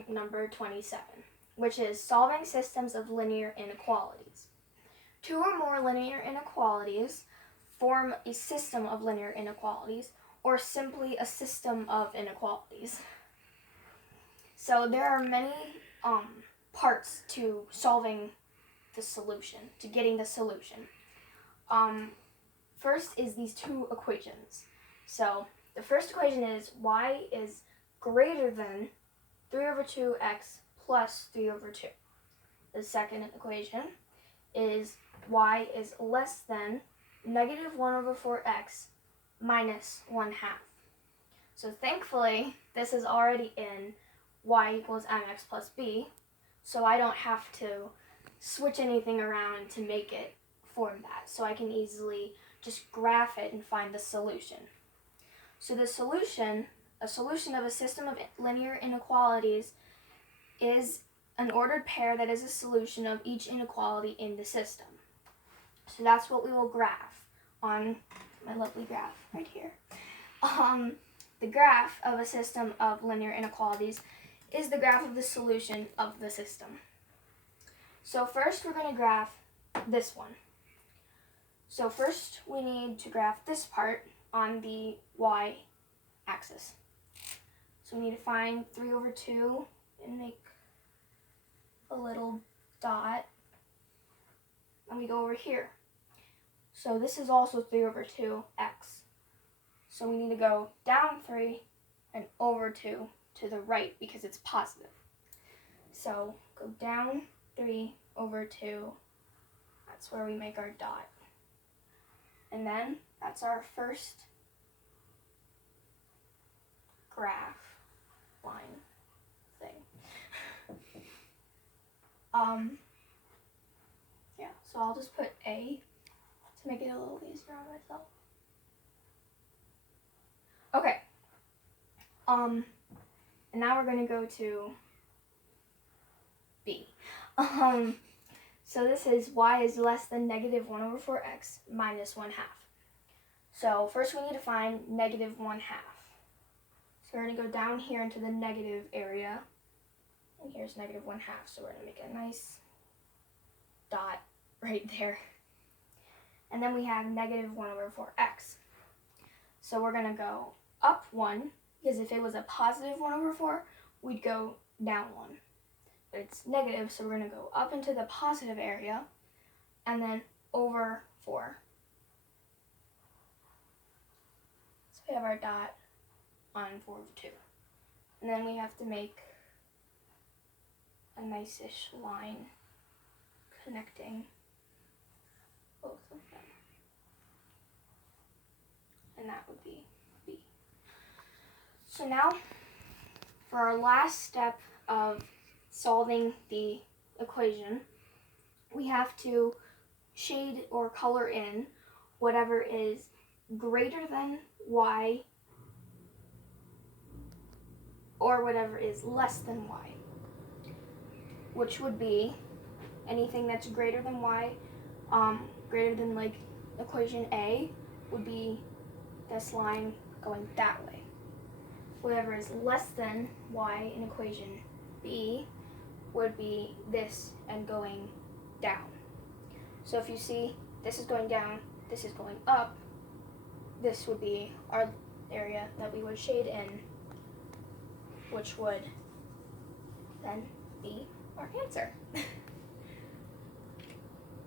solving number 27, which is solving systems of linear inequalities. Two or more linear inequalities form a system of linear inequalities, or simply a system of inequalities. So there are many parts to solving the solution, to getting the solution. First is these two equations. So the first equation is y is greater than 3 over 2x plus 3 over 2. The second equation is y is less than negative 1 over 4x minus 1/2. So thankfully, this is already in y equals mx plus b, so I don't have to switch anything around to make it form that. So I can easily just graph it and find the solution. So the solution, a solution of a system of linear inequalities, is an ordered pair that is a solution of each inequality in the system. So that's what we will graph on my lovely graph right here. The graph of a system of linear inequalities is the graph of the solution of the system. So first we're going to graph this one. So first we need to graph this part on the y-axis. So we need to find 3 over 2 and make a little dot. And we go over here. So this is also 3 over 2x. So we need to go down 3 and over 2 to the right because it's positive. So go down 3 over 2. That's where we make our dot. And then that's our first graph line thing. Yeah, so I'll just put A to make it a little easier on myself. Okay. And now we're going to go to B. So this is y is less than negative 1 over 4x minus 1/2. So first we need to find negative 1/2. So we're going to go down here into the negative area. And here's negative 1/2. So we're going to make a nice dot right there. And then we have negative 1 over 4x. So we're going to go up 1, because if it was a positive 1 over 4, we'd go down 1. But it's negative, so we're going to go up into the positive area, and then over 4. So we have our dot on 4 over 2. And then we have to make a nice-ish line connecting both of them. And that would be B. So now, for our last step of solving the equation, we have to shade or color in whatever is greater than y or whatever is less than y, which would be anything that's greater than y, greater than like equation A would be this line going that way. Whatever is less than y in equation B would be this and going down. So if you see, this is going down, this is going up, this would be our area that we would shade in, which would then be our answer.